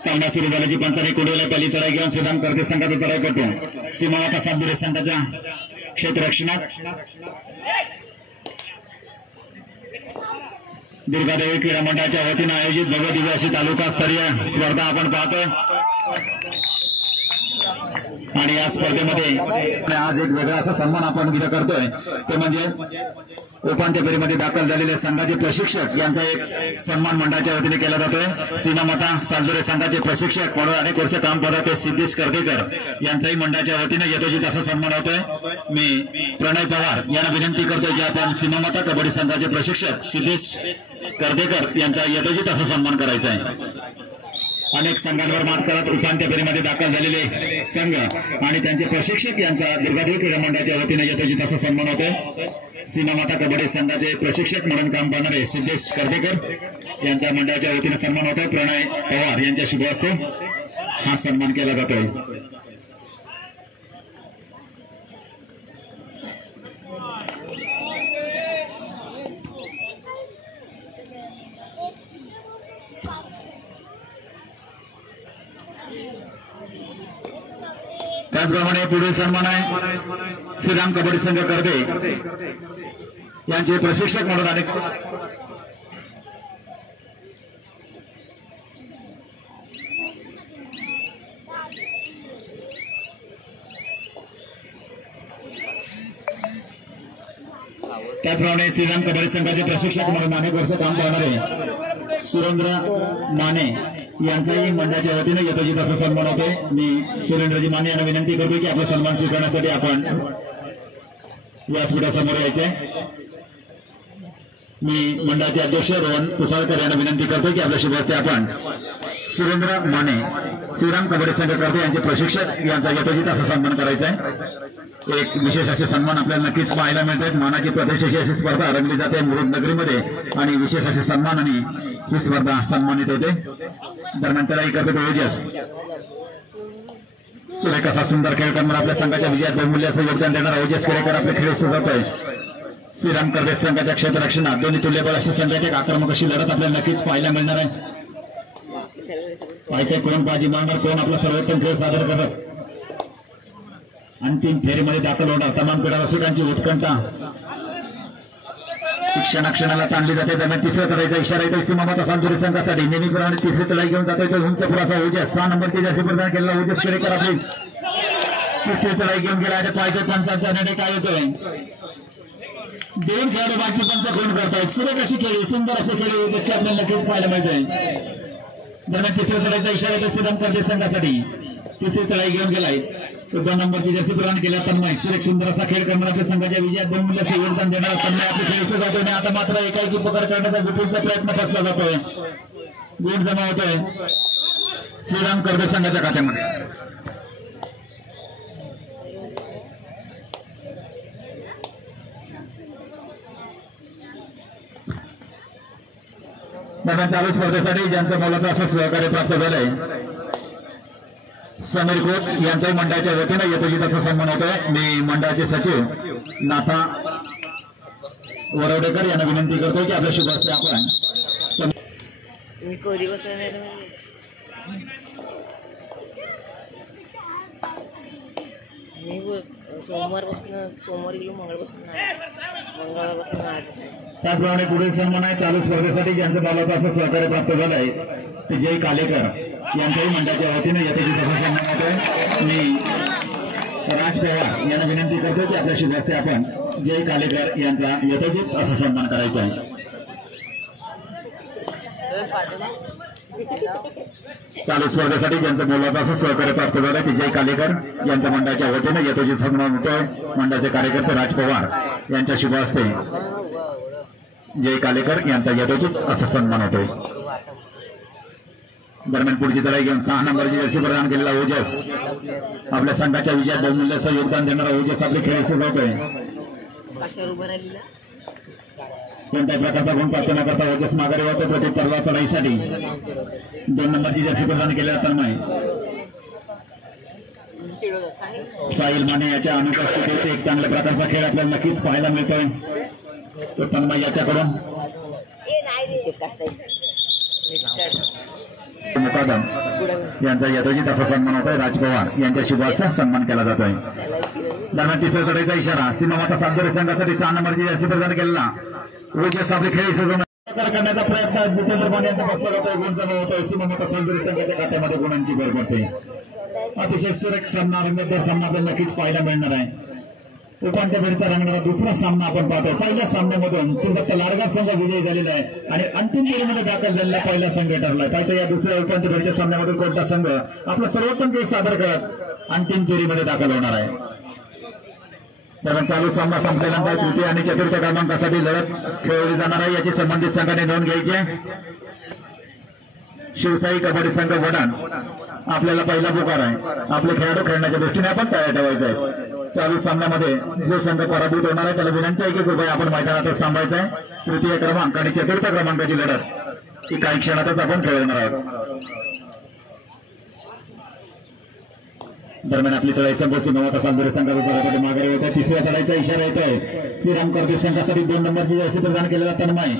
सामना सुरू झाल्याची पंचाने कोडवला पहिली चढाई घेऊन श्रीराम करते संघाचा चढाई करतो सीमामाता सालदुरे संघाच्या क्षेत्ररक्षणात दुर्गादेवी क्रीडा मंडळाच्या वतीने आयोजित भव्य दिव्य अशी तालुकास्तरीय स्पर्धा आपण पाहतोय आणि या स्पर्धेमध्ये आज एक वेगळा असा सन्मान आपण इथं करतोय ते म्हणजे उपांत्य फेरीमध्ये दाखल झालेले संघाचे प्रशिक्षक यांचा एक सन्मान मंडळाच्या वतीने केला जातोय सीमामाता सालदुरे संघाचे प्रशिक्षक म्हणून अनेक वर्ष काम करत सिद्धेश कर्देकर यांचाही मंडळाच्या वतीने यथोचित असा सन्मान होतोय। मी प्रणय पवार यांना विनंती करतोय की आपण सीमामाता कबड्डी संघाचे प्रशिक्षक सिद्धेश कर्देकर यांचा यथोचित असा सन्मान करायचा आहे। अनेक संघांवर मात करत उपांत्य फेरीमध्ये दाखल झालेले संघ आणि त्यांचे प्रशिक्षक यांचा दुर्गादेवी क्रीडा मंडळाच्या वतीने यथोचित असा सन्मान होतोय। सीमामाता कबड्डी संघाचे प्रशिक्षक म्हणून काम पाहणारे सिद्धेश कर्देकर यांच्या मंडळाच्या वतीने सन्मान होतोय। प्रणय पवार यांच्या शुभ हस्ते हा सन्मान केला जातोय। त्याचप्रमाणे पुढील सन्मान आहे श्रीराम कबड्डी संघ करते यांचे प्रशिक्षक म्हणून अनेक त्याचप्रमाणे श्रीराम कबड्डी संघाचे प्रशिक्षक म्हणून अनेक वर्ष काम पाहणारे सुरेंद्र माने यांचाही मंडळाच्या वतीने यथोचित असा सन्मान होते। मी सुरेंद्रजी माने यांना विनंती करतो की आपला सन्मान स्वीकारण्यासाठी आपण व्यासपीठासमोर यायचे। मी मंडळाचे अध्यक्ष रोहन पुसाळकर यांना विनंती करतो की आपल्या शुभ हस्ते आपण सुरेंद्र माने श्रीराम कबड्डी संघ करते यांचे प्रशिक्षक यांचा यथोचित असा सन्मान करायचा आहे। एक विशेष असे सन्मान आपल्याला नक्कीच पाहायला मिळतात। मानाची प्रतिष्ठेची अशी स्पर्धा रंगली जाते मुरुड नगरीमध्ये आणि विशेष असे सन्मान आणि ही स्पर्धा सन्मानित होते। दरम्यान चढाई करतो ओजस सुरेख असा सुंदर खेळ करणार आपल्या संघाच्या विजयात बहुमूल्य असं योगदान देणारा ओजस खेळकर आपले खेळ सजवतोय। श्रीराम करते संघाच्या क्षेत्ररक्षणात दोन्ही तुल्यबळ अशी संघात एक आक्रमक अशी लढत आपल्याला नक्कीच पाहायला मिळणार आहे। पाहायचंय कोण बाजी मारणार, कोण आपला सर्वोत्तम खेळ सादर करत अंतिम फेरीमध्ये दाखल होणार तमाम क्रीडा रसिकांची उत्कंठा क्षणाक्षणाला ताणली जाते। दरम्यान तिसऱ्या चढाईचा इशारा येतो सीमामाता सालदुरे संघासाठी नेहमीप्रमाणे तिसरी चढाई घेऊन जातोय तो उंच पुरासा ओजस 6 नंबरची जर्सी प्रदान केलेला ओजस केळेकर आपली तिसरी चढाई घेऊन गेला आहे। पाहायचे पंचांचा निर्णय काय येतोय, दोन खेळाडू बाकी पंच कोण करतायत। सुरेख अशी खेळी सुंदर असे खेळी ओजसची आपल्याला नक्कीच पाहायला मिळते। दरम्यान तिसऱ्या चढाईचा इशारा येतो श्रीराम करते संघासाठी तिसरी चढाई घेऊन गेलाय तो 2 नंबरची जर्सी प्रदान केला तन्मय सुरेख सुंदर असा खेळ करणार आपल्या संघाच्या विजयात बहुमूल्य असे योगदान देणारा तन्मय आपले खेळीचे जातोय आणि आता मात्र एकाएकी पकड करण्याचा विपुलचा प्रयत्न कसला जातोय, गुण जमा होतोय श्रीराम करते संघाच्या खात्यामध्ये। दरम्यान चालू स्पर्धेसाठी ज्यांचं मोलाचं असं सहकार्य प्राप्त झालंय समीर खोत यांच्याही मंडळाच्या वतीने यथोचित असा सन्मान होतोय। मी मंडळाचे सचिव नाथा वरवडेकर यांना विनंती करतो की आपल्या शुभ हस्ते आपण त्याचप्रमाणे पुढील सन्मान आहे चालू स्पर्धेसाठी ज्यांचं मोलाचं असं सहकार्य प्राप्त झालंय ते जय कालेकर यांच्याही मंडळाच्या वतीने यथोचित असा सन्मान होतोय। मी राज पवार यांना विनंती करतो की आपल्या शुभ हस्ते आपण जय कालेकर यांचा यथोचित असा सन्मान करायचा आहे। चालू स्पर्धेसाठी ज्यांचं मोलाचं असं सहकार्य प्राप्त झालं ते जय कालेकर यांच्या मंडळाच्या वतीने यथोचित सन्मान होतोय। मंडळाचे कार्यकर्ते राज पवार यांच्या शुभ हस्ते जय कालेकर यांचा यथोचित असा सन्मान होतोय। दरम्यान पुढची चढाई घेऊन 6 नंबरची जर्सी प्रदान केलेला ओजस आपल्या संघाच्या विजयात बहुमूल्य असं योगदान देणारा ओजस आपले खेळ सजवतोय। कोणत्याही प्रकारचा गुण प्राप्त न करता ओजस माघारी होतो प्रति परवा चढाईसाठी 2 नंबरची जर्सी प्रदान केलेला तन्मय साहिल माने याच्या अनुपस्थितीत एक चांगल्या प्रकारचा खेळ आपल्याला नक्कीच पाहायला मिळतोय। तो तन्मय याच्याकडून मुकादम यांचा यथोचित असा सन्मान होतोय. राज पवार यांच्या शुभ हस्ते सन्मान केला जातोय. दरम्यान तिसऱ्या चढाईचा इशारा सीमामाता सालदोरे संघासाठी 6 नंबरची जर्सी प्रदान केलेला ओजस आपले खेळी करण्याचा प्रयत्न जितेंद्र माने यांचा बसला जातोय. गुण जमा होतोय. सीमामाता सालदोरे संघाच्या खात्यामध्ये गुणांची भर पडते. अतिशय सुरेख सामना रंगतदार सामना आपल्याला नक्कीच पाहायला मिळणार आहे. उपांत्य फेरीचा रंगणारा दुसरा सामना आपण पाहतोय. पहिल्या सामन्यामधून श्रीदत्त लाडगाव संघ विजयी झालेला आहे आणि अंतिम फेरीमध्ये दाखल झालेला पहिला संघ ठरलाय. त्याच्या या दुसऱ्या उपांत्य फेरीच्या सामन्यामधून कोणता संघ आपला सर्वोत्तम खेळ सादर करत अंतिम फेरीमध्ये दाखल होणार आहे. कारण चालू सामना संपल्यानंतर तृतीय आणि चतुर्थ क्रमांकासाठी लढत खेळवली जाणार आहे. याची संबंधित संघाने नोंद घ्यायची आहे. शिवसाई कबड्डी संघ वडान आपल्याला पहिला पुकार आहे. आपले खेळाडू खेळण्याच्या दृष्टीने आपण तयार ठेवायचं आहे. चालू सामन्यामध्ये जो संघ पराभूत होणार आहे त्याला विनंती आहे की कृपया आपण मैदानातच थांबायचं आहे. तृतीय क्रमांक आणि चतुर्थ क्रमांकाची लढत ही काही क्षणातच आपण खेळवणार आहोत. दरम्यान आपली चढाई संघ सीमामाता सालदोरे संघाचा चढाईकडे माघारी होत आहे. तिसऱ्या चढाईचा इशारा येतोय. श्रीराम करते संघासाठी 2 नंबरची जर्सी प्रदान केलेला तन्मय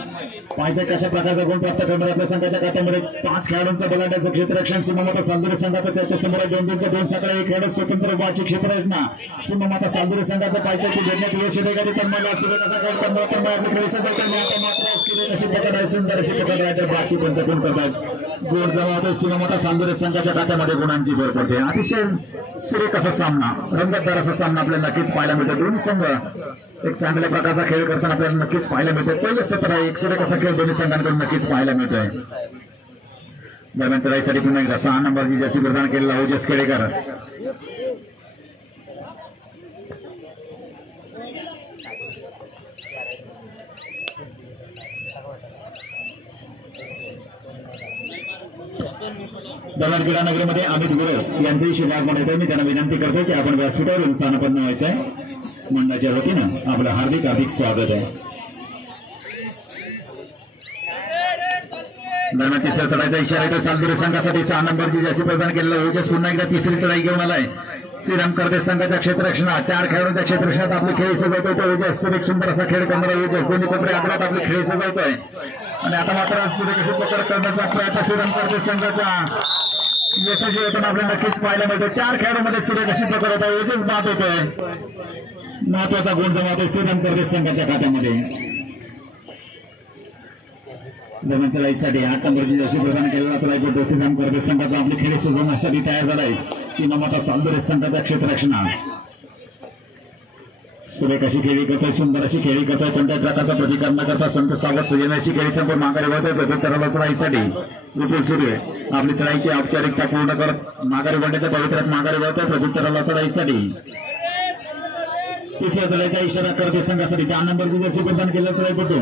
पाहायचा कशा प्रकारचा गुण प्राप्त करणार आपल्या संघाच्या खात्यामध्ये 5 खेळाडूंचा बलाढ्याचं क्षेत्ररक्षण सीमामाता सालदोरे संघाचा त्याच्या समोर 2-2च्या 2 साखळ्या 1 खेळाडू स्वतंत्र उभाची क्षेत्ररचना सीमामाता सालदोरे संघाचा पाहायचा की देण्यात यश येते का तन्मयला. सूर्य कसा खेळ तन्मय आपल्या खेळी सजवतो आणि आता मात्र सूर्य कशी पकड आहे सुंदर अशी पकड आहे तर बाची पंच गुण करतात. गुण जमा होतोय. सीमामाता सालदोरे संघाच्या खात्यामध्ये गुणांची भर पडते. अतिशय सुरेख असा सामना रंगतदार असा सामना आपल्याला नक्कीच पाहायला मिळतो. दोन्ही संघ एक चांगल्या प्रकारचा खेळ करताना आपल्याला नक्कीच पाहायला मिळतोय. पहिलं सत्र आहे. एक सुरेख असा खेळ दोन्ही संघांकडून नक्कीच पाहायला मिळतोय. दरम्यान चढाईसाठी पुन्हा एकदा 6 नंबरची जर्सी प्रदान केलेला ओजस खेडेकर दरम्यान क्रीडानगरीमध्ये अमित गुरव यांचंही शुभागमन येतोय. मी त्यांना विनंती करतो की आपण व्यासपीठावरून स्थानापन्न व्हायचं आहे. मंडळाच्या वतीनं आपलं हार्दिक हार्दिक स्वागत आहे. दरम्यान तिसऱ्या चढाईचा इशारा येतो. सालदोरे संघासाठी 6 नंबरची जर्सी प्रदान केलेला ओजस पुन्हा एकदा तिसरी चढाई घेऊन आलाय. श्रीराम करते संघाच्या क्षेत्ररक्षणात 4 खेळाडूंच्या क्षेत्ररक्षणात आपले खेळ सजवतोय. तो ओजस सुरेख सुंदर असा खेळ करणारा ओजस दोन्ही कोपरे आकडत आपले खेळ सजवतोय आणि आता मात्र सुरेख पकड करण्याचा प्रयत्न श्रीराम करते संघाच्या यशस्वी होताना आपल्याला नक्कीच पाहायला मिळतो. 4 खेळाडूंमध्ये सुरेख अशी पकड होत आहे. ओजस बाद होतोय. महत्वाचा गुण जमा होतोय श्रीराम करते संघाच्या खात्यामध्ये. दरम्यान चढाईसाठी 8 नंबरची जर्सी प्रदान केलेला चढाईपटू श्रीराम करते संघाचा आपली खेळी सजवण्यासाठी तयार झालाय. सीमामाता सालदोरे संघाच्या क्षेत्ररक्षणात सुरेख अशी खेळी करतोय. सुंदर अशी खेळी करतोय. कोणत्याही प्रकारचा प्रतिकार न करता संत सावध सजन अशी खेळी संपूर्ण माघारी वळतोय. प्रत्युत्तराला चढाईसाठी विपुल सूर्य आपली चढाईची औपचारिकता पूर्ण करत माघारी वळण्याच्या पवित्रात माघारी वळतोय. प्रत्युत्तराला चढाईसाठी तिसऱ्या चढाईचा इशारा करते संघासाठी 10 नंबरची जर्सी प्रदान केलेला चढाईपटू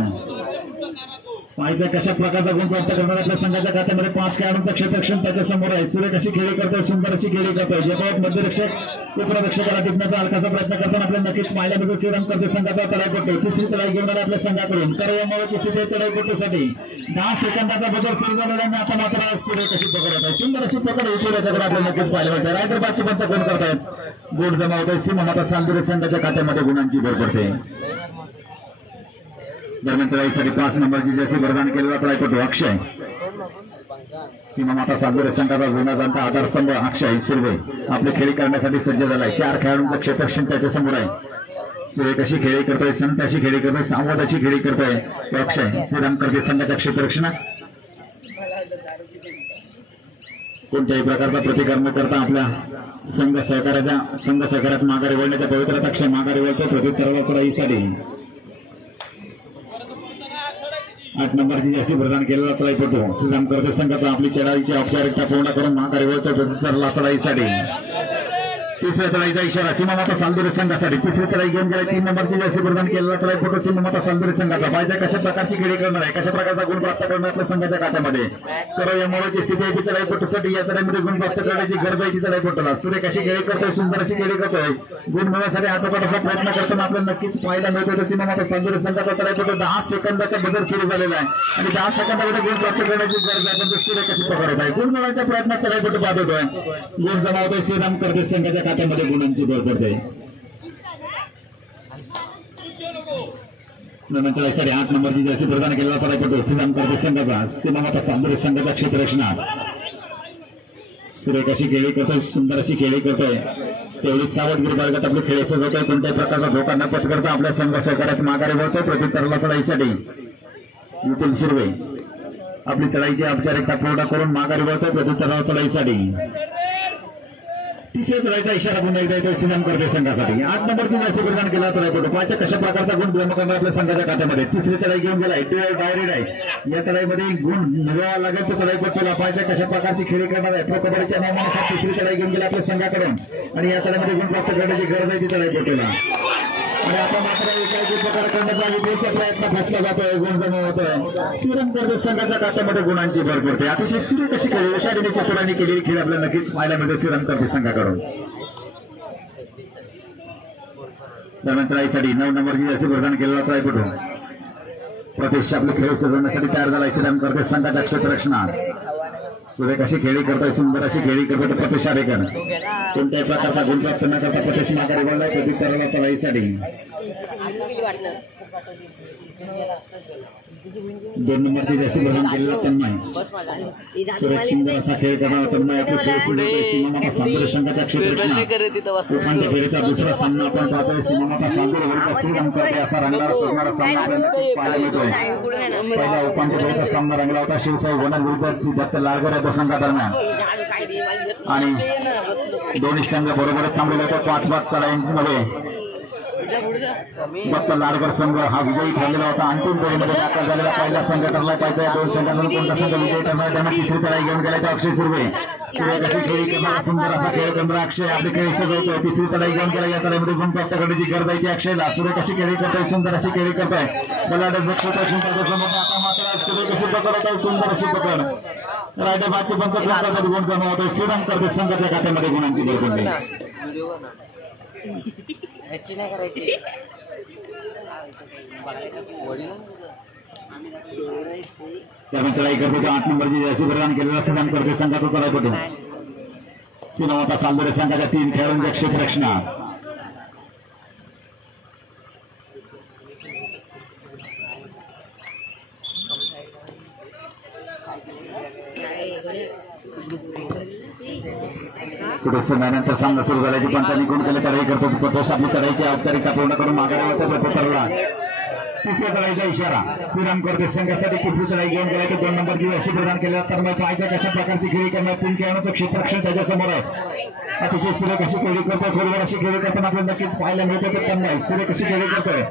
पाहायचा कशा प्रकारचा गुण प्राप्त करणार आपल्या संघाच्या खात्यामध्ये 5 खेळाडूंचा क्षेत्ररक्षण त्याच्या समोर आहे. सुरेख अशी खेळी करतोय. सुंदर अशी खेळी करतोय. जे मध्यरक्षक उपरक्षकाला टिपण्याचा हलकासा प्रयत्न करताना आपल्याला नक्कीच पाहायला मिळतो. श्रीराम करते संघाचा चढाईपटू तिसरी चढाई घेऊन आला आपल्या संघाकडून. तर या मवाची स्थिती चढाईपटूसाठी 10 सेकंदाचा बदल सुरू झालेला आता मात्र सुरेख अशी पकड होत आहे. सुंदर अशी पकड उपरक्षकाला आपल्याला नक्कीच पाहायला मिळते. रायगड बादची पंच गुण करतायत. गुण जमा होत आहे. सीमामाता सालदोरे संघाच्या खात्यामध्ये गुणांची भर पडते. दरम्यान चढाईसाठी 5 नंबरची जर्सी प्रदान केलेला चढाईपटू अक्षय सीमामाता सालदोरे संघाचा जुना जाणता आधारस्तंभ अक्षय शिरवे आपली खेळी करण्यासाठी सज्ज झालाय. 4 खेळाडूंचं क्षेत्ररक्षण त्याच्या समोर आहे. सुरेख अशी खेळी करतोय. संत अशी खेळी करतोय. सावध अशी खेळी करतोय तो अक्षय श्रीराम करते संघाच्या क्षेत्ररक्षणात कोणत्याही प्रकारचा प्रतिकार न करता आपल्या संघ सहकार्यात माघारी वळण्याच्या पवित्रात अक्षय माघारी वळतो. प्रत्युत्तराला चढाईसाठी 8 नंबरची जर्सी प्रदान केलेला चढाईपटू श्रीराम करते संघाचा आपली चढाईची औपचारिकता पूर्ण करून माघारी वळतो. प्रत्युत्तराला चढाईसाठी तिसऱ्या चढाईचा इशारा सीमामाता सालदोरे संघासाठी तिसरी चढाई घेऊन गेला. 3 नंबरची जर्सी प्रदान केलेला चढाईपटू सीमामाता सालदोरे संघाचा पाहिजे कशा प्रकारची खेळी करणार आहे. कशा प्रकारचा गुण प्राप्त करणार आपल्या संघाच्या खात्यामध्ये. तर या मोळची स्थिती आहे ती चढाईपटूसाठी या चढाईमध्ये गुण प्राप्त करण्याची गरज आहे ती चढाईपटूला. सुरेख अशी खेळी करतोय. सुंदर अशी खेळी करतोय. गुण मिळवण्यासाठी हातोपाठ असा प्रयत्न करताना आपल्याला नक्कीच पाहायला मिळतो. सीमामाता सालदोरे संघाचा चढाईपटू 10 सेकंदाचा बदल सुरू झालेला आहे आणि 10 सेकंदामध्ये गुण प्राप्त करण्याची गरज आहे. पण सुरेख अशी पकड होत आहे. गुण मिळवण्याच्या प्रयत्नात चढाईपटू बाद होतोय. गुण जमा होतोय. श्रीराम करते संघाच्या खात्यामध्ये गुणांची भर पडते. चढाईसाठी 8 नंबरची जर्सी प्रदान केलेला चढाईपटू श्रीराम करते संघाचा सीमामाता सालदोरे संघाच्या क्षेत्ररक्षणात सुरेख अशी खेळी करतोय, सुंदर अशी खेळी करतोय, तेवढीच सावधगिरी बाळगत आपले खेळ सजवतोय, कोणत्याही प्रकारचा धोका न पत्करता आपल्या संघ सहकार्यात माघारी वळतोय प्रत्युत्तराला चढाईसाठी विपुल सुर्वे आपली चढाईची औपचारिकता पूर्ण करून माघारी वळतोय प्रत्युत्तराला चढाईसाठी। तिसऱ्या चढाईचा इशारा पुन्हा एकदा येतोय सिनम करते संघासाठी। 8 नंबरची जर्सी प्रदान केला चढाईपटू पाहायच्या कशा प्रकारचा गुण ब्रह्मकंड आपल्या संघाच्या खात्यामध्ये तिसरी चढाई घेऊन गेलाय, डायरेक्ट आहे या चढाईमध्ये गुण मिळवावा लागेल तो चढाईपटूला पाहायच्या कशा प्रकारची खेळी करणार आहे। प्रो कबड्डीच्या नियमानुसार तिसरी चढाई घेऊन गेला आपल्या संघाकडून आणि या चढाईमध्ये गुण प्राप्त करण्याची गरज आहे ती चढाईपटूला। आणि आता मात्र एकाएकी प्रकार करण्याचा विपुलचा प्रयत्न फसला जातोय, गुण जमा होतोय। श्रीराम कर्वे संघाच्या खात्यामध्ये गुणांची भर पडते। अतिशय सुरेख अशी खेळी विषारीने चतुरांनी केलेली खेळ आपल्याला नक्कीच पाहायला मिळते श्रीराम कर्वे संघाकडून। दरम्यान चढाईसाठी 9 नंबरची जर्सी प्रदान केलेला चढाईपटू प्रदेश आपले खेळ सजवण्यासाठी तयार झाला श्रीराम कर्वे संघाच्या क्षेत्ररक्षणात। सुरेख अशी खेळी करतोय, सुंदर अशी खेळी करतोय प्रतीश आरेकर, कोणत्याही प्रकारचा गुण प्राप्त न करता प्रतीश माघारी वळलाय प्रत्युत्तराला चढाईसाठी। 2 नंबरची जर्सी प्रदान केलेला तन्मय सुरेख सुंदर असा खेळ करणारा तन्मय आपली खेळ सजवतोय सीमामाता सांगोले संघाच्या क्षेत्ररक्षणात। उपांत्य फेरीचा दुसरा सामना आपण पाहतोय सीमामाता सांगोले विरुद्ध श्रीराम कर्वे असा रंगणारा सोडणारा सामना आपल्याला पाहायला मिळतोय। पहिला उपांत्य फेरीचा सामना रंगला होता शिवसाई वनन विरुद्ध दत्त लालगर या संघादरम्यान आणि दोन्ही संघ बरोबर थांबलेले होते 5-5 चढाईमध्ये। दत्त लाडकर संघ हा विजयी ठरलेला होता, अंतिम फेरीमध्ये दाखल झालेला पहिला संघ ठरला पाहिजे। या 2 संघांमधून कोणता संघ विजयी ठरणार त्यांना तिसरी चढाई घेऊन गेला तो अक्षय सुर्वे। सुरेख अशी खेळी करणारा सुंदर असा खेळ करणारा अक्षय आपली खेळी सजवतोय, तिसरी चढाई घेऊन गेला। या चढाईमध्ये गुण प्राप्त करण्याची गरज आहे ती अक्षयला। सुरेख अशी खेळी करतोय, सुंदर अशी खेळी करतोय, बलाढ्य आता मात्र सुरेख अशी पकडतोय, सुंदर अशी पकड रायडे बादचे पंच गुण जमा होतोय। श्रीराम कर्वे संघाच्या खात्यामध्ये गुणांची भर पडली। त्यामुळे चढाई करतो तो 8 नंबरची जर्सी प्रदान केलेला श्रीराम कर्वे संघाचा चढाईपटू सीमामाता सांगोले संघाच्या 3 खेळाडूंच्या क्षेत्ररक्षणात। पुढे संघानंतर सामना सुरू झाल्याची पंचांनी गुण केले चढाई करतो प्रदेश आपली चढाईची औपचारिकता पूर्ण करून माघारी वळतो प्रत्युत्तराला। तिसऱ्या चढाईचा इशारा श्रीराम कर्वे संघासाठी तिसरी चढाई घेऊन गेला तर 2 नंबरची जर्सी प्रदान केला तर मग पाहायच्या कशा प्रकारची खेळी करणार 3 खेळाडूंचं क्षेत्ररक्षण त्याच्यासमोर आहे। अतिशय सुरेख अशी खेळी करतोय, खोलवर अशी खेळी करताना आपल्याला नक्कीच पाहायला मिळतो तर त्यांना सुरेख अशी खेळी करतोय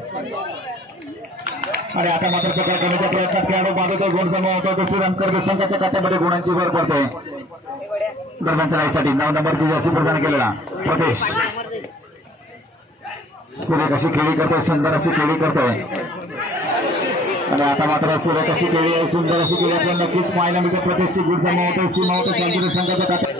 आणि आता मात्र प्रकार करण्याच्या प्रयत्नात खेळाडू बांधतोय, गुण जमा होतोय तो श्रीराम कर्वे संघाच्या खात्यामध्ये गुणांची भर पडते। दरम्यान चढाईसाठी 9 नंबरची जर्सी प्रदान केलेला प्रदेश सुरेख अशी खेळी करतोय, सुंदर अशी खेळी करतोय आणि आता मात्र सुरेख अशी खेळी आहे, सुंदर अशी खेळी आपल्याला नक्कीच पाहायला मिळते। प्रदेशची गुण जमा होतोय सीमा होते सांगोले संघाच्या खात्यात।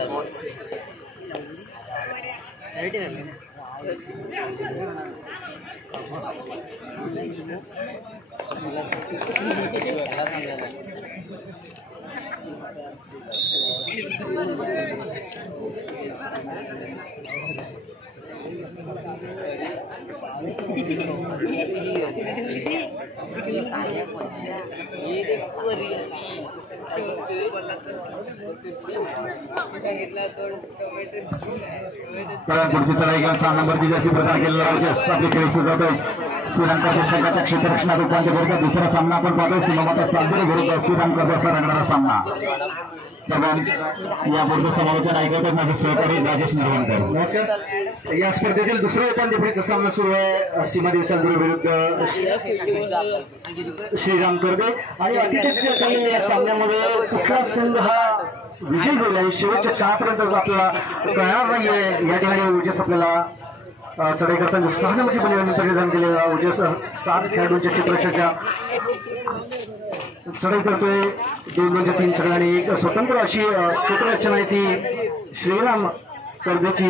पुढची चढाई घेऊन 6 नंबरची जर्सी प्रदान केलेला आपली खेळी सजवतोय श्रीराम कर्वे संघाच्या क्षेत्ररक्षणात। उपांत्य फेरीचा दुसरा सामना आपण पाहतोय सीमामाता सांगोले विरुद्ध श्रीराम कर्वे असा रंगणारा सामना। दरम्यान यापुढचं समालोचन ऐकवतात माझे सहकारी राजेश नरवणकर। नमस्कार। या स्पर्धेतील दुसरा उपांत्य फेरीचा सामना सुरू आहे सीमा दिवसांदूर विरुद्ध श्रीराम कर्वे आणि अतिशय चांगल्या या सामन्यामध्ये कुठला संघ हा विजय होईल आणि शेवटच्या 4 पर्यंत आपल्याला कळणार नाहीये। या ठिकाणी उजेस आपल्याला चढाई करताना 6 नंबरची परिधान केलेला उजेस 7 खेळाडूंच्या क्षेत्ररक्षणाच्या चढाई करतोय। 2-2-3 सगळ्यांनी एक स्वतंत्र अशी क्षेत्ररचना आहे ती श्रीराम कर्वेची।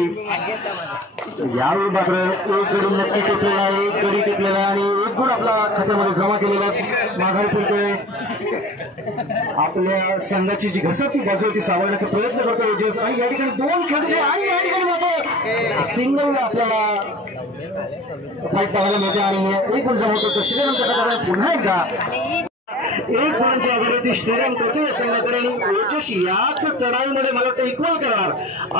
यावेळी मात्र 1 गडी नक्की टिकलेला आहे, 1 गडी टिकलेला आहे आणि 1 गुण आपला खात्यामध्ये जमा केलेला माघारी फिरतोय। आपल्या संघाची जी घसरती बाजू ती सावरण्याचा प्रयत्न करतोय उजेस आणि या ठिकाणी 2 खेळाडू आणि या ठिकाणी मात्र सिंगल आपल्याला फाईट पाहायला मिळते आणि 1 गुण जमा होतो। श्रीरामच्या खात्यामध्ये पुन्हा एकदा 1 गुणांची आघाडी ती श्रीराम करतोय संघाकडे आणि ओजस याच चढाईमध्ये मला वाटतं इक्वल करणार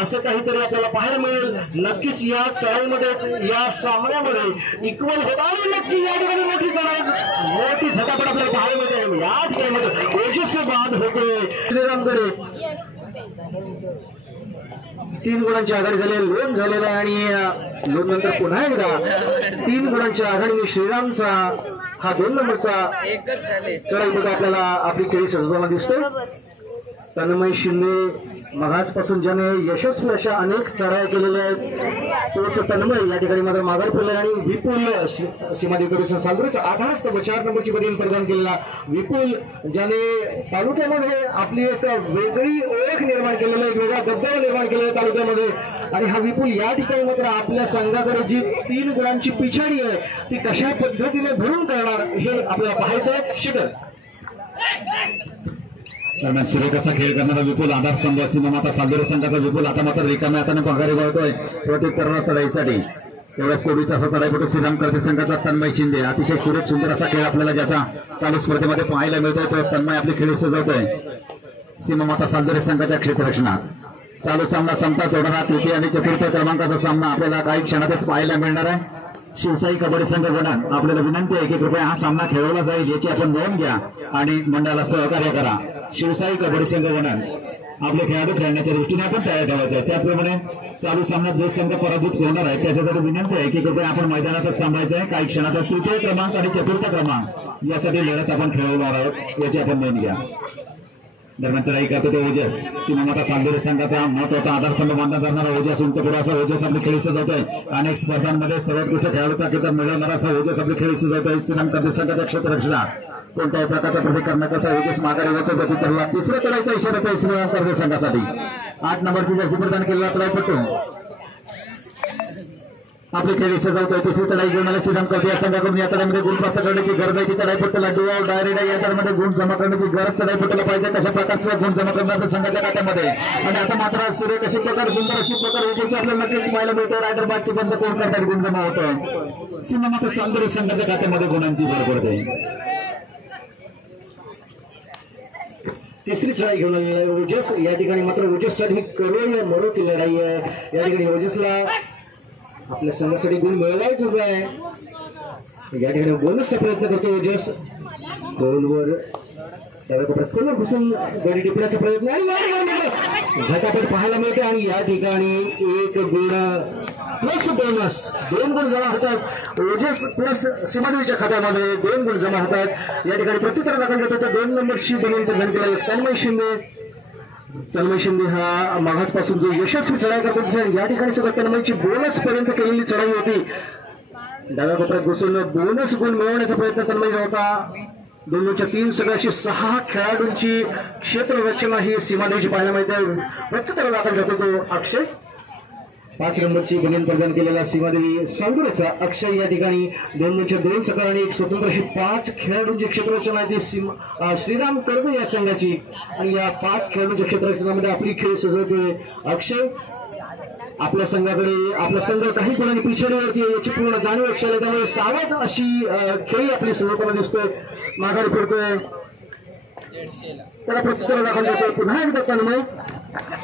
असं काहीतरी आपल्याला पाहायला मिळेल. नक्कीच या चढाईमध्ये या सामन्यामध्ये इक्वल होता आणि नक्की या ठिकाणी मोठी झटापट आपल्याला पाहायला मिळते. या ठिकाणी ओजस बाद होतोय श्रीरामकडे. 3 गुणांची आघाडी झाली, लोन झालेला आहे आणि लोन नंतर पुन्हा एकदा 3 गुणांच्या आघाडीने श्रीरामचा हा 2 नंबरचा चढाईमध्ये आपल्याला आपली खेळी सजवताना दिसतोय. तन्मय शिंदे मगाचपासून ज्याने यशस्वी अशा अनेक चढाया केलेल्या आहेत तोच तन्मय या ठिकाणी मात्र माघार पडले आणि विपुल सीमादेवी सालुरीचा आधारस्तंभ 4 नंबरची बदली प्रदान केलेला विपुल ज्याने तालुक्यामध्ये आपली एक वेगळी ओळख निर्माण केलेली आहे, वेगळा दबदबा निर्माण केलेला आहे तालुक्यामध्ये. आणि हा विपुल या ठिकाणी मात्र आपल्या संघाकडे जी 3 गुणांची पिछाडी आहे ती कशा पद्धतीने भरून करणार हे आपल्याला पाहायचं आहे. शिखर दरम्यान सुरेख असा खेळ करणारा विपुल आधारस्तंभ सीमामाता सालुरी संघाचा विपुल आता मात्र रिकाम्या हाताने माघारी वळतोय प्रत्युत्तर चढाईसाठी. एवढ्या सोबीचा असा चढाईपटू श्रीराम करते संघाचा तन्मय शिंदे. अतिशय सुरेख सुंदर असा खेळ आपल्याला ज्याचा चालू स्पर्धेमध्ये पाहायला मिळतोय तो तन्मय आपली खेळी सजवतोय सीमामाता सालुरी संघाच्या क्षेत्ररक्षणात. चालू सामना संपता जोडणारा तृतीय आणि चतुर्थ क्रमांकाचा सामना आपल्याला काही क्षणातच पाहायला मिळणार आहे. शिवसाई कबड्डी संघ वडान आपल्याला विनंती आहे की कृपया हा सामना खेळवला जाईल याची आपण नोंद घ्या आणि मंडळाला सहकार्य करा. शिवसाई कबड्डी संघ वडान आपले खेळाडू खेळण्याच्या दृष्टीने आपण तयार ठेवायचे आहे. त्याचप्रमाणे चालू सामन्यात जो संघ पराभूत होणार आहे त्याच्यासाठी विनंती आहे की कृपया आपण मैदानातच थांबायचं आहे. काही क्षणात तृतीय क्रमांक आणि चतुर्थ क्रमांक यासाठी लढत आपण खेळवणार आहोत याची आपण नोंद घ्या. दरम्यान चढाई करतो ते ओजस सीमामाता सालुरी संघाचा महत्वाचा आधारस्तंभ मानला जाणारा ओजस उंच पुढे असा ओजस आपली खेळी सजवतोय. अनेक स्पर्धांमध्ये सर्वोत्कृष्ट खेळाडूचा किताब मिळवणारा असा ओजस आपली खेळी सजवतोय. श्रीराम करते संघाच्या क्षेत्ररक्षणात कोणत्याही प्रकारचा प्रतिकार न करता ओजस माघारी होतो. प्रत्युत्तराला 3ऱ्या चढाईचा इशारा देतोय श्रीराम करते संघासाठी. 8 नंबरची जर्सी प्रदान केलेला चढाईपटू आपली खेळी सजवतोय. 3री चढाई घेऊन आले श्रीराम करते या संघाकडून. या चढाईमध्ये गुण प्राप्त करण्याची गरज आहे. ती चढाईपट्टूला डुआव डायरेक्ट या चढाईमध्ये गुण जमा करण्याची गरज चढाईपट्टूला पाहिजे. कशा प्रकारचा गुण जमा करणार संघाच्या खात्यामध्ये. आणि आता मात्र सुरेख अशी प्रकार सुंदर अशी प्रकार होते आपल्याला नक्कीच पाहायला मिळतं. रायडर बादची बंद कोण करतात गुण जमा होतं. सीमामाता सालुरी संघाच्या खात्यामध्ये गुणांची भर पडते. 3री चढाई घेऊन आलेला आहे ओजस. या ठिकाणी मात्र ओजससाठी करो या मरो की लढाई आहे. या ठिकाणी ओजसला आपल्या संघासाठी गुण मिळवायचंच आहे. या ठिकाणी बोनसचा प्रयत्न करतो ओजस. गोलवर खोलवर घुसून गडी टिपण्याचा प्रयत्न आणि या ठिकाणी झटापट पाहायला मिळते. आणि या ठिकाणी 1 गुण प्लस बोनस 2 गुण जमा होतात. ओजस प्लस सीमादेवीच्या खात्यामध्ये 2 गुण जमा होतात. या ठिकाणी प्रत्युत्तर दाखल घेतो तर 2 नंबरची बनीन प्रदान केला तन्मय शिंदे. तन्मय शिंदे हा मागाचपासून जो यशस्वी चढाई करतो या ठिकाणी सुद्धा तन्मयची बोनस पर्यंत केलेली चढाई होती. डाव्या कोपऱ्यात घुसून बोनस गुण मिळवण्याचा प्रयत्न तन्मयचा होता. 2-3 सगळ्याशी 6 खेळाडूंची क्षेत्ररचना ही सीमादेवीची पाहायला मिळते. प्रत्युत्तर दाखल घेतो तो अक्षय. 5 नंबरची बनीन प्रदान केलेला सीमादेवी सालुरीचा अक्षय. या ठिकाणी 2-2 सकाळ आणि एक स्वतंत्र अशी 5 खेळाडूंची क्षेत्ररचना आहे ती श्रीराम करते या संघाची. आणि या 5 खेळाडूंच्या क्षेत्ररचनामध्ये आपली खेळ सजवतोय अक्षय. आपल्या संघाकडे आपला संघ काही गुणांनी पिछाडीवरती याची पूर्ण जाणीव अक्षयला. त्यामुळे सावध अशी खेळी आपली सजवताना दिसतोय. माघारी फिरतोय त्याला प्रत्युत्तर दाखल देतोय पुन्हा एकदा तन्मय.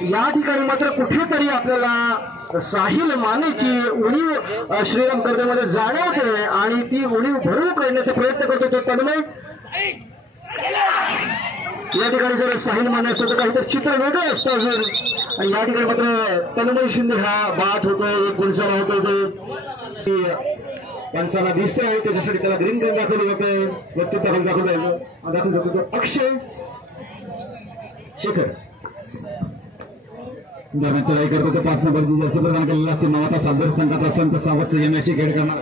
या ठिकाणी मात्र कुठेतरी आपल्याला साहिल मानेची उणीव श्रीराम करतेमध्ये जाणवते आणि ती उणीव भरून काढण्याचा प्रयत्न करतो तो तन्मय. या ठिकाणी जर साहिल माने असतो तर काहीतरी चित्र वेगळं असतं अजून. आणि या ठिकाणी मात्र तन्मय शिंदे हा बाद होतोय. 1 गुण जमा होतोय. ते पंचांना दिसते आहे त्याच्यासाठी त्याला ग्रीन कार्ड दाखवले जाते. प्रत्युत्तर दाखल जातो अक्षय. शेखर दरम्यान चढाई करतो तो 5 नंबरची जर्सी प्रदान केलेला सीमामाता सालुरी संघाचा संत सावध संयमाशी खेळ करणार.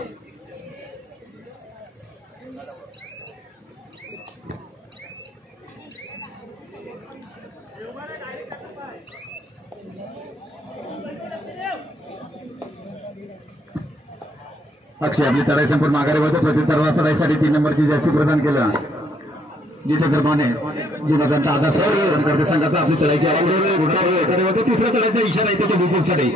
अक्षय आपली चढाई संपूर्ण माघारी वळतो. प्रत्युत्तराला चढाईसाठी 3 नंबरची जर्सी प्रदान केलं. जिथे क्रमाने जिल्हा जनता आधार करते संघाचा आपली चढाईची 3ऱ्या चढाईचा इशारा येतो तो विपुलसाठी.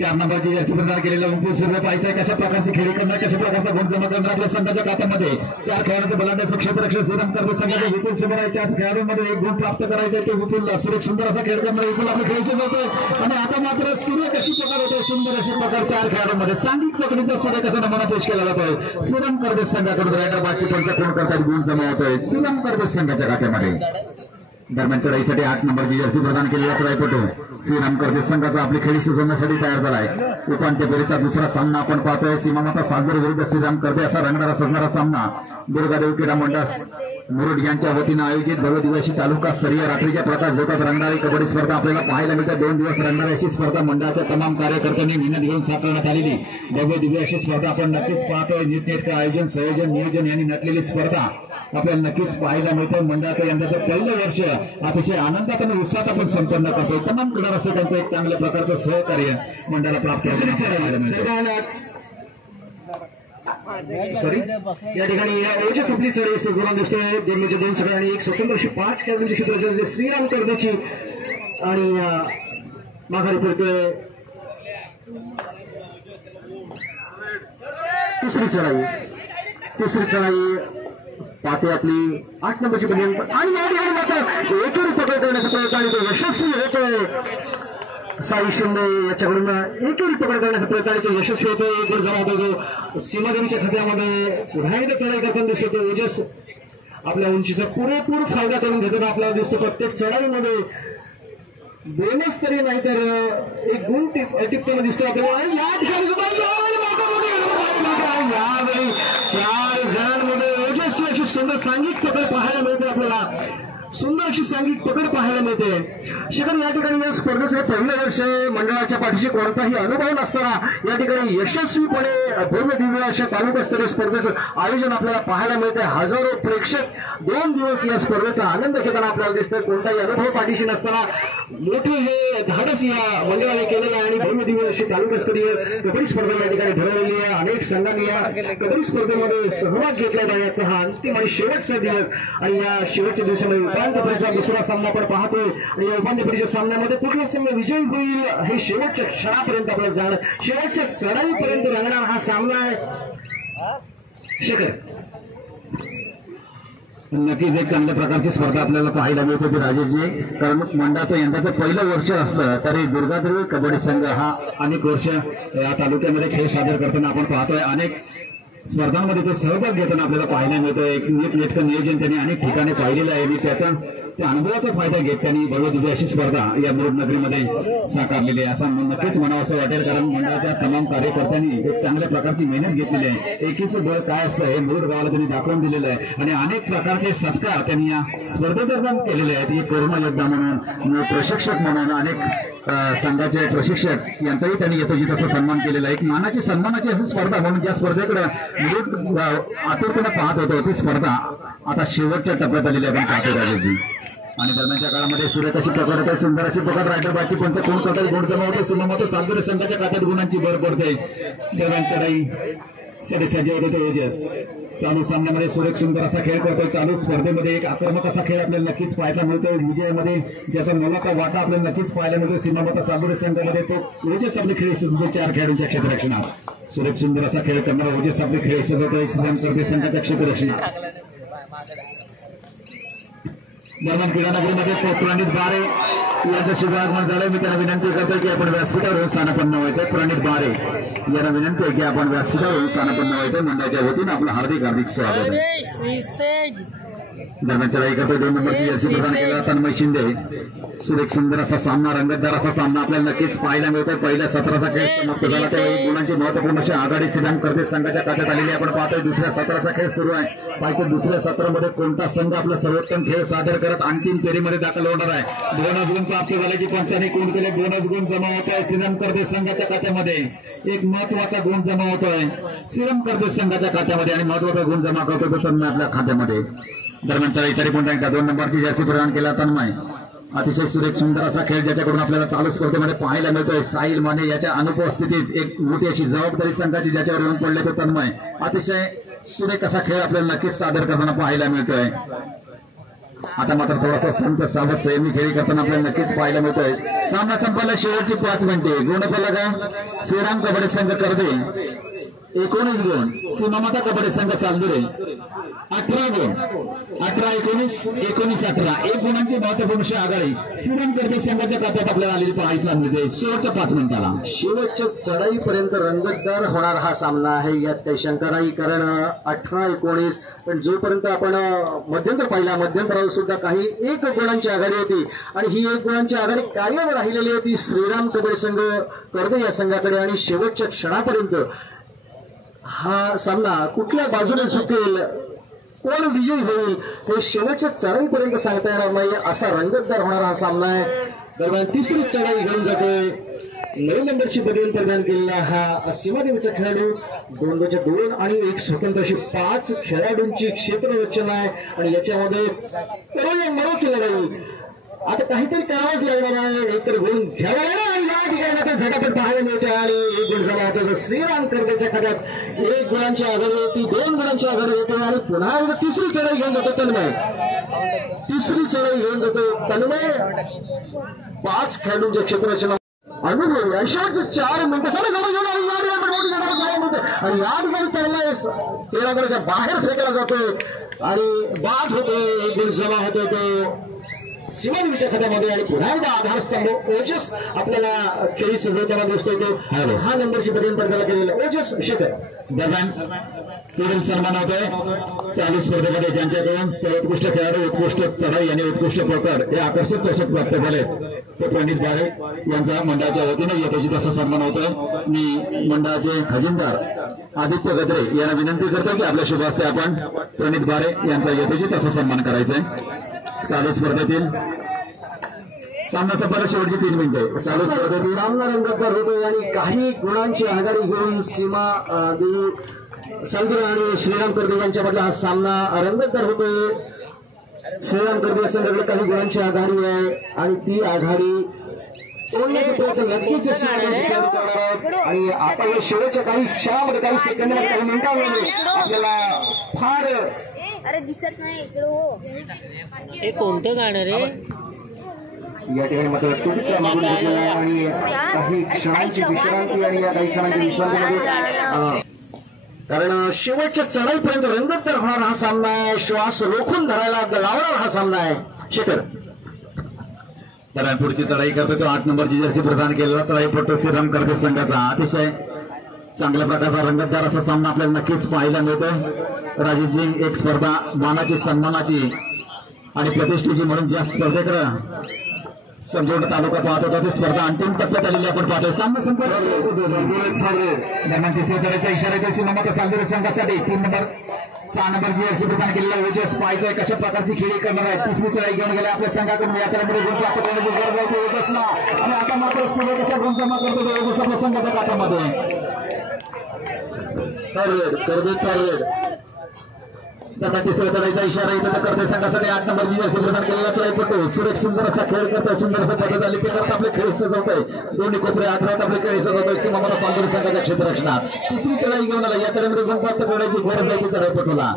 4 नंबरची जर्सी प्रदान केलेला विपुल सुरू पाहायचा कशा प्रकारची खेळी करणार, कशा प्रकारचा गुण जमा करणार आपल्या संघाच्या खात्यामध्ये. 4 खेळाडूंचे बलाढ्य क्षेत्ररक्षक श्रीराम करते संघाचे विपुल सुरू आहे. 4 खेळाडूंमध्ये 1 गुण प्राप्त करायचा आहे. ते विपुल सुरेख सुंदर असा खेळ करणार विपुल आपले खेळीचे जातोय. आणि आता मात्र सूर्य कशी प्रकार होते, सुंदर अशी प्रकार 4 खेळाडूंमध्ये सांघिक पकडीचा सूर्य कसा नमुना पेश केला जातोय. श्रीराम करते संघाकडून हैदराबादची पंचकोण करतात गुण जमा होतोय श्रीराम करते संघाच्या खात्यामध्ये. दरम्यानच्या राईसाठी 8 नंबरची जर्सी प्रदान केलेला खेळाडू श्रीराम करते संघाचा आपली खेळी सजवण्यासाठी तयार झालाय. उपांत्य फेरीचा दुसरा सामना आपण पाहतोय. सीमामाता सागर विरुद्ध श्रीराम करते असा रंगणारा सजणारा सामना दुर्गादेव क्रीडा मंडळ मुरुड यांच्या वतीनं आयोजित भव्य दिवशी तालुकास्तरीय रात्रीच्या प्रकाश झोतात रंगणारी कबड्डी स्पर्धा आपल्याला पाहायला मिळते. 2 दिवस रंगणारी अशी स्पर्धा मंडळाच्या तमाम कार्यकर्त्यांनी मेहनत घेऊन साकारण्यात आलेली भव्य दिव्य अशी स्पर्धा आपण नक्कीच पाहतोय. नीटनेटकं आयोजन संयोजन नियोजन यांनी नटलेली स्पर्धा आपल्याला नक्कीच पाहायला मिळते. मंडळाचं यंदाचं पहिलं वर्ष अतिशय आनंदात आणि उत्साहात आपण संपन्न करतोय. तमाम क्रीडा रसिकांचं एक चांगल्या प्रकारचं सहकार्य मंडळाला प्राप्त या ठिकाणी ओजस आपली चढाई सजवून दिसतोय. 2 सगळे आणि 1 स्वतंत्र अशी 5 खेळाडूंची क्षेत्ररचना श्रीराम करदेची आणि माघारी फिरतोय तिसरी चढाई पाहते आपली 8 नंबरची बंदी आणि या ठिकाणी मात्र एकेरी पकड करण्याचा प्रयत्न आणि तो यशस्वी होतोय. साई शिंदे याच्याकडून एकेरी पकड करण्याचा प्रयत्न आणि तो यशस्वी होतो. 1 गोल जमा होतो. सीमादेवीच्या खात्यामध्ये पुन्हा एकदा चढाई करताना दिसतो. ओजस आपल्या उंचीचा पुरेपूर फायदा करून घेताना आपल्याला दिसतो. प्रत्येक चढाईमध्ये बोनस तरी नाही तर 1 गुण टिपताना दिसतो आपल्याला. आणि या ठिकाणी यावेळी 4 जणांमध्ये ओजस्वी अशी सुंदर सांघिक पकड पाहायला मिळते आपल्याला. सुंदर अशी सांघिक पकड पाहायला मिळते. शिखर या ठिकाणी या स्पर्धेचं पहिलं वर्ष मंडळाच्या पाठीशी कोणताही अनुभव नसताना या ठिकाणी यशस्वीपणे भव्य दिव्य अशा तालुकास्तरीय स्पर्धेचं आयोजन आपल्याला पाहायला मिळते. हजारो प्रेक्षक 2 दिवस या स्पर्धेचा आनंद घेताना आपल्याला दिसतंय. कोणताही अनुभव पाठीशी नसताना मोठे हे धाडस या मंडळाने केलेलं आहे आणि भव्य दिव्य अशी तालुकास्तरीय कबड्डी स्पर्धा या ठिकाणी भरवलेली आहे. अनेक संघांनी या कबड्डी स्पर्धेमध्ये सहभाग घेतला जाण्याचा हा अंतिम आणि शेवटचा दिवस आणि या शेवटच्या दिवसामध्ये उपांत्य फेरीचा दुसरा सामना आपण पाहतोय. आणि या उपांत्य फेरीच्या सामन्यामध्ये कुठला संघ विजयी होईल हे शेवटच्या क्षणापर्यंत आपल्याला जाणं, शेवटच्या चढाईपर्यंत रंगणार हा सामना आहे. शेखर नक्कीच एक चांगल्या प्रकारची स्पर्धा आपल्याला पाहायला मिळत होती राजेशजी. कारण मंडळाचं यंदाचं पहिलं वर्ष असलं तरी दुर्गादेवी कबड्डी संघ हा अनेक वर्ष या तालुक्यामध्ये खेळ सादर करताना आपण पाहतोय. अनेक स्पर्धांमध्ये तो सहभाग घेताना आपल्याला पाहायला मिळतं. एक नीटनेटकं नियोजन त्यांनी अनेक ठिकाणी पाहिलेलं आहे आणि त्या अनुभवाचा फायदा घेत त्यांनी भव्य दिव्य अशी स्पर्धा या मुरुड नगरीमध्ये साकारलेली आहे असं नक्कीच म्हणावं असं वाटेल. कारण मंडळाच्या तमाम कार्यकर्त्यांनी एक चांगल्या प्रकारची मेहनत घेतलेली आहे. एकीचं बळ काय असतं हे मुरुड गावाला त्यांनी दाखवून दिलेलं आहे आणि अनेक प्रकारचे सत्कार त्यांनी या स्पर्धेदरम्यान केलेले आहेत. एक कोरोना योद्धा म्हणून प्रशिक्षक म्हणून अनेक संघाचे प्रशिक्षक यांचाही त्यांनी यथोचित असा सन्मान केलेला आहे. एक मानाची सन्मानाची अशी स्पर्धा म्हणून ज्या स्पर्धेकडे मुरुड आतुरतेने पाहत होतो ती स्पर्धा आता शेवटच्या टप्प्यात आलेली आपण पाहतो राजेशजी. आणि दरम्यानच्या काळामध्ये सूर्य कशी पकड होते, सुंदर अशी पकड रायडरबादची पंचकोण करतात गुण जमा होते. सीमामाता सागर संघाच्या खात्यात गुणांची भर पडते. दरम्यान चढाई सदस्याचे होते ते ओजस चालू सामन्यामध्ये सुरेख सुंदर असा खेळ करतोय. चालू स्पर्धेमध्ये एक आक्रमक असा खेळ आपल्याला नक्कीच पाहायला मिळतोय. विजयामध्ये ज्याचा मोलाचा वाटा आपल्याला नक्कीच पाहायला मिळतोय. सीमामाता सागर संघामध्ये तो ओजस आपले खेळ 4 खेळाडूंच्या क्षेत्ररक्षणात सुरेख सुंदर असा खेळ करणारा ओजस आपले खेळ सजवतोय श्रीराम करते संघाच्या क्षेत्ररक्षणात. दरम्यान क्रीडानगरीमध्ये प्रणित बारे यांचं शुभागमन झालंय. मी त्यांना विनंती करतोय की आपण व्यासपीठावरून स्थानापन्न व्हायचंय. प्रणित बारे यांना विनंती आहे की आपण व्यासपीठावरून स्थानापन्न व्हायचंय. मंडळाच्या वतीनं आपलं हार्दिक स्वागत आहे. दरम्यान चढाई करतोय 2 नंबरची जर्सी प्रदान केला तन्मय शिंदे. सुरेख सुंदर असा सामना रंगतदार असा सामना आपल्याला नक्कीच पाहायला मिळतोय. पहिल्या सत्राचा खेळ समाप्त झाला त्यावेळी गुणांची महत्वपूर्ण अशी आघाडी श्रीराम करते संघाच्या खात्यात आलेली आपण पाहतोय. दुसऱ्या सत्राचा खेळ सुरू आहे. पाहिजे दुसऱ्या सत्रामध्ये कोणता संघ आपला सर्वोत्तम खेळ सादर करत अंतिम फेरीमध्ये दाखल होणार आहे. 2 गुण प्राप्त झाल्याची पंचाने कोण केले. 2 गुण जमा होत आहे श्रीराम करते संघाच्या खात्यामध्ये. एक महत्वाचा गुण जमा होतोय श्रीराम करते संघाच्या खात्यामध्ये आणि महत्वाचा गुण जमा करतोय तो तन्मय आपल्या खात्यामध्ये. दरम्यान चढाईसाठी पुन्हा एकदा 2 नंबरची जर्सी प्रदान केला तन्मय. अतिशय सुरेख सुंदर असा खेळ ज्याच्याकडून आपल्याला चालू स्पर्धेमध्ये पाहायला मिळतोय. साहिल माने याच्या अनुपस्थितीत एक मोठी अशी जबाबदारी संघाची ज्याच्यावर येऊन पडले तो तन्मय. अतिशय सुरेख असा खेळ आपल्याला नक्कीच सादर करताना पाहायला मिळतोय. आता मात्र थोडासा संत सावध संयमी खेळी करताना आपल्याला नक्कीच पाहायला मिळतोय. सामना संपायला शेवटची 5 मिनिटे. गुणफला का श्रीराम कबड्डी संघ करते 19 गुण, सीमामाता कबड्डी संघ सालदुरे 18 गुण, 18-19, 19-18 1 गुणांची महत्वपूर्ण आघाडी श्रीराम करते संघाच्या खात्यात आपल्याला आलेली पाहायला मिळते शेवटच्या 5 मिनिटाला. शेवटच्या चढाईपर्यंत रंगतदार होणार हा सामना आहे, यात काही शंका नाही. कारण 18-19 पण जोपर्यंत आपण मध्यंतर पाहिला, मध्यंतरावर सुद्धा काही 1 गुणांची आघाडी होती आणि ही 1 गुणांची आघाडी कायम राहिलेली होती श्रीराम कबड्डी संघ करते या संघाकडे. आणि शेवटच्या क्षणापर्यंत हा सामना कुठल्या बाजूने झुकेल, कोण विजयी होईल हे शेवटच्या चढाईपर्यंत सांगता येणार नाही. असा रंगतदार होणारा हा सामना आहे. दरम्यान तिसरी चढाई घेऊन जातोय 9 नंबरची बदल प्रदान केलेला हा सीमादेवीचा खेळाडू. 2-2 आणि 1 स्वतंत्र अशी 5 खेळाडूंची क्षेत्ररचना आहे आणि याच्यामध्ये मरो केलं नाही. आता काहीतरी करावंच लागणार आहे, एकतर गुण घ्यावा लागणार आणि या ठिकाणी आता झटापट पाहायला मिळते आणि 1 गुण झाला होता श्रीराम करतेच्या खात्यात. 1 गुणांची आघाडी होती, 2 गुणांची आघाडी होती आणि पुन्हा एकदा तिसरी चढाई घेऊन जातो तन्मय. तिसरी चढाई घेऊन जातो तन्मय. 5 खेळाडूंच्या क्षेत्ररचना अनुभव शेवटचे 4 मिनिटं सगळे समोर घेऊन आणि या ठिकाणी मोठी झटापट पाहायला मिळते आणि या ठिकाणी तन्मय 13 बाहेर फेकला जातोय आणि बाद होतोय. 1 गुण जमा होतोय तो सीमादेवीच्या खात्यामध्ये आणि पुन्हा एकदा आधारस्तंभ ओजस आपल्याला खेळी सजवताना दिसतोय. तो 6 नंबरची पर्यंत त्याला केलेला ओजस शेखर. दरम्यान पुढील सन्मान होतोय चालू स्पर्धेमध्ये ज्यांच्याकडून सर्वोत्कृष्ट खेळाडू, उत्कृष्ट चढाई आणि उत्कृष्ट पकड हे आकर्षक चषक प्राप्त झाले ते प्रणित बारे यांचा मंडळाच्या वतीने यथोचित तसा सन्मान होतोय. मी मंडळाचे खजिनदार आदित्य गद्रे यांना विनंती करतो की आपल्या शुभ हस्ते आपण प्रणित बारे यांचा यथोचित असा सन्मान करायचा आहे. चालू स्पर्धेतील सामना संपायला शेवटची 3 मिनिटे. चालू स्पर्धेतील सामना रंगतदार होतोय आणि काही गुणांची आघाडी घेऊन सीमा देवी सालदुरे आणि श्रीराम करते यांच्यामधला हा सामना रंगतदार होतोय. श्रीराम करते संघाकडे काही गुणांची आघाडी आहे आणि ती आघाडी तोडण्याचा प्रयत्न नक्कीच आणि आता या शेवटच्या काही क्षणामध्ये, काही सेकंदामध्ये, काही मिनिटांमध्ये आपल्याला फार अरे दिसत नाही इकडे हो. हे कोणतं गाणं रे? या ठिकाणी मात्र तुटका मागून घेतलेला आहे आणि काही क्षणांची विश्रांती आणि या काही क्षणांची विश्रांतीमध्ये कारण शेवटच्या चढाईपर्यंत रंगतदार होणारा हा सामना आहे. श्वास रोखून धरायला लावणारा हा सामना आहे. शेखर दरम्यान पुढची चढाई करतो तो 8 नंबरची जर्सी प्रदान केलेला चढाईपटू श्रीराम करते संघाचा अतिशय चांगल्या प्रकारचा रंगतदार असा सामना आपल्याला नक्कीच पाहायला मिळतोय. राजेशजी एक स्पर्धा मानाची, सन्मानाची आणि प्रतिष्ठेची म्हणून ज्या स्पर्धेकडे संपूर्ण तालुका पाहत होता ती स्पर्धा अंतिम टप्प्यात आलेली आपण पाहतोय. सामना संपला. दरम्यान तिसऱ्या चढाईचा इशारा देते सीमामाता सालदुरे संघासाठी 3 नंबर 6 नंबरची जर्सी प्रदान केलेला ओजस पाहायचा कशा प्रकारची खेळी करणार आहे. तिसरी चढाई घेऊन गेल्या आपल्या संघाकडून या चढाईमध्ये गुण प्राप्त करण्याची ओजसला आणि आता मात्र सर्व कसा गुण जमा करतो तो ओजस आपल्या संघाच्या खात्यामध्ये. तिसऱ्या चढाईचा इशारा इथं करते संघासाठी 8 नंबरची जर्सी प्रदान केलेला चढाईपटू सुरेख सुंदर असा खेळ करतोय, सुंदर असा पद्धत आली ते करता आपले खेळ सजवतोय. दोन्ही कोपरे आधारात आपले खेळ सजवतोय. सीमामाता सालदुरे संघाच्या क्षेत्ररक्षणात तिसरी चढाई घेऊन आला. या चढाईमध्ये गुण प्राप्त करण्याची गरज आहे ती चढाईपटूला.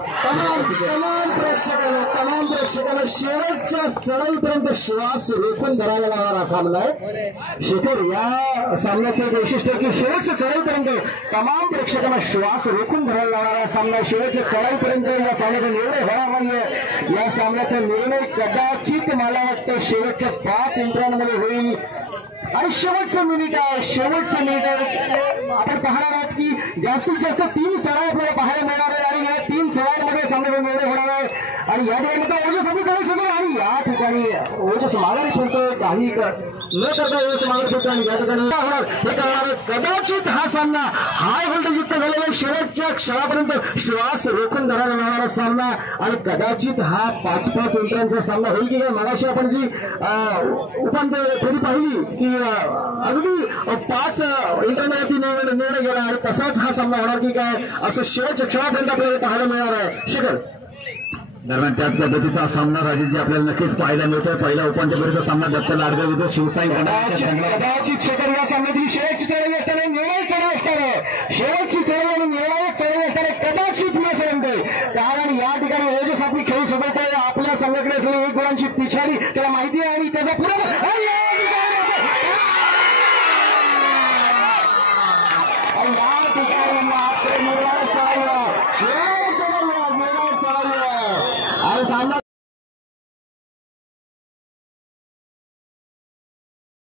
तमाम प्रेक्षकांना शेवटच्या चढाईपर्यंत श्वास रोखून धरायला लागणारा सामना आहे. शेखर या सामन्याचं वैशिष्ट्य की शेवटच्या चढाईपर्यंत तमाम प्रेक्षकांना श्वास रोखून धरायला लागणारा सामना. शेवटच्या चढाईपर्यंत या सामन्याचा निर्णय होणार नाहीये. या सामन्याचा निर्णय कदाचित मला वाटतं शेवटच्या 5 इंटरांमध्ये होईल आणि शेवटचं मिनिट आहे. शेवटचं मिनिट आपण पाहणार आहात की जास्तीत जास्त 3 चढाई आपल्याला पाहायला मिळणार आहे आणि या 3 चढाईमध्ये सामन्याचा निर्णय होणार आहे. आणि या ठिकाणी ओजस आपण चढाई सजवलं आणि या ठिकाणी ओजस माघारी फिरतो, काही न करता ओजस माघारी फिरतो आणि या ठिकाणी होणार हे कळणार. कदाचित हा सामना हाय व्होल्टेजयुक्त झालेला शेवटच्या क्षणापर्यंत श्वास रोखून धरायला लागणारा सामना आणि कदाचित हा 5-5 अंतरांचा सामना होईल की काय. मगाशी आपण जी उपांत्य फेरी पाहिली की अगदी 5 इंटरनेटवरती निर्णय गेला आणि तसाच हा सामना होणार की काय असं शेवटच्या क्षणापर्यंत आपल्याला पाहायला मिळणार आहे. शेखर दरम्यान त्याच पद्धतीचा सामना राजेशजी आपल्याला नक्कीच पाहायला मिळतोय. पहिला उपांत्य फेरीचा सामना दत्त लाडगे विरुद्ध शिवसाई. कदाचित शेखर या सामन्यातली शेवटची चढाई असणार आहे, निर्णायक चढाई असणार आहे. शेवटची चढाई आणि निर्णायक चढाई असणार आहे. कदाचित मी असं म्हणतोय कारण या ठिकाणी ओजस आपली खेळी सजवतोय. आपल्या संघाकडे असलेली 1 गोलांची पिछाडी त्याला माहिती आहे आणि त्याचा पुढे आणि सामना